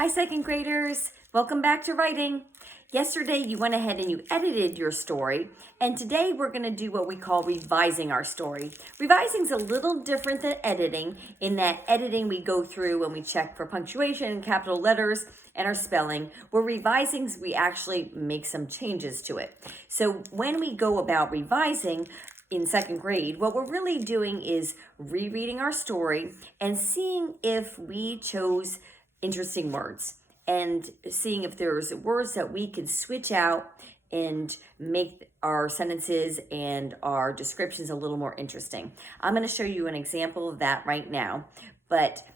Hi, second graders. Welcome back to writing. Yesterday, you went ahead and you edited your story, and today we're going to do what we call revising our story. Revising is a little different than editing. In that editing, we go through and we check for punctuation and capital letters and our spelling. Where revising, we actually make some changes to it. So when we go about revising, in second grade, what we're really doing is rereading our story and seeing if we chose interesting words and seeing if there's words that we can switch out and make our sentences and our descriptions a little more interesting. I'm going to show you an example of that right now, but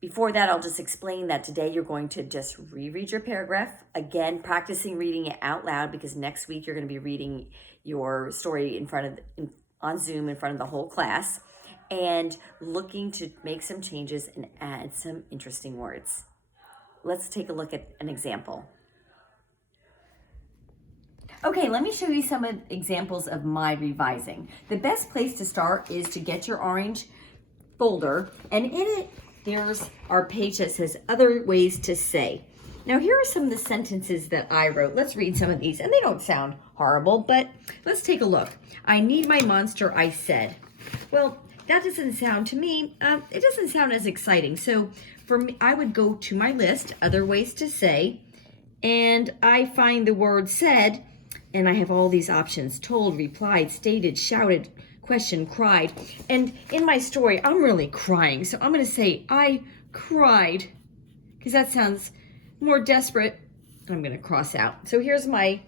before that, I'll just explain that today you're going to just reread your paragraph. Again, practicing reading it out loud because next week you're going to be reading your story on Zoom in front of the whole class and looking to make some changes and add some interesting words. Let's take a look at an example. Okay, let me show you some examples of my revising. The best place to start is to get your orange folder, and in it, there's our page that says other ways to say. Now, here are some of the sentences that I wrote. Let's read some of these, and they don't sound horrible, but let's take a look. I need my monster, I said. Well, that doesn't sound to me, it doesn't sound as exciting. So for me, I would go to my list, other ways to say, and I find the word said, and I have all these options: told, replied, stated, shouted, questioned, cried. And in my story, I'm really crying. So I'm going to say, I cried, because that sounds more desperate. I'm going to cross out. So here's my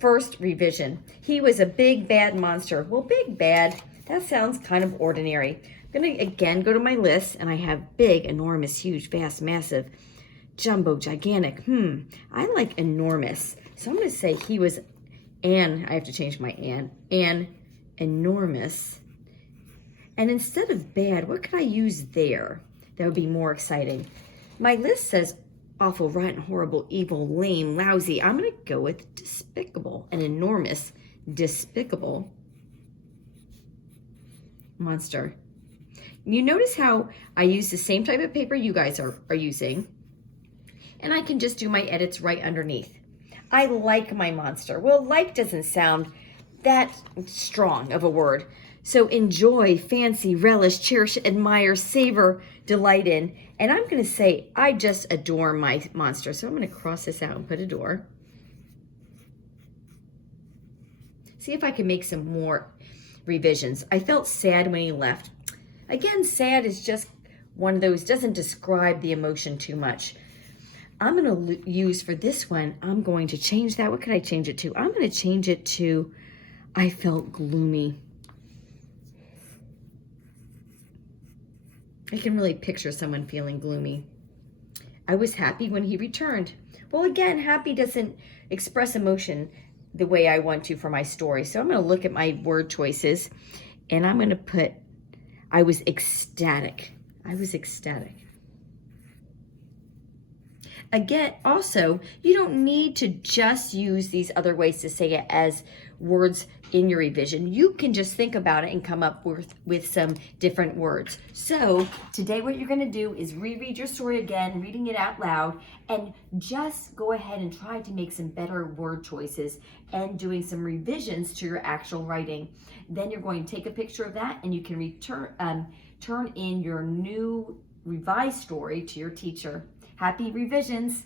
first revision. He was a big, bad monster. Well, big, bad, that sounds kind of ordinary. I'm going to, again, go to my list, and I have big, enormous, huge, vast, massive, jumbo, gigantic. I like enormous. So I'm going to say he was I have to change my an enormous. And instead of bad, what could I use there that would be more exciting? My list says awful, rotten, horrible, evil, lame, lousy. I'm going to go with despicable, an enormous, despicable monster. You notice how I use the same type of paper you guys are using, and I can just do my edits right underneath. I like my monster. Well, like doesn't sound that strong of a word. So enjoy, fancy, relish, cherish, admire, savor, delight in. And I'm going to say, I just adore my monster. So I'm going to cross this out and put adore. See if I can make some more revisions. I felt sad when he left. Again, sad is just one of those, doesn't describe the emotion too much. I'm going to use for this one, I'm going to change that. What can I change it to? I'm going to change it to, I felt gloomy. I can really picture someone feeling gloomy. I was happy when he returned. Well, again, happy doesn't express emotion the way I want to for my story. So I'm going to look at my word choices, and I'm going to put, I was ecstatic. I was ecstatic. Again, also, you don't need to just use these other ways to say it as words in your revision. You can just think about it and come up with some different words. So today what you're going to do is reread your story again, reading it out loud, and just go ahead and try to make some better word choices and doing some revisions to your actual writing. Then you're going to take a picture of that, and you can turn in your new revised story to your teacher. Happy revisions!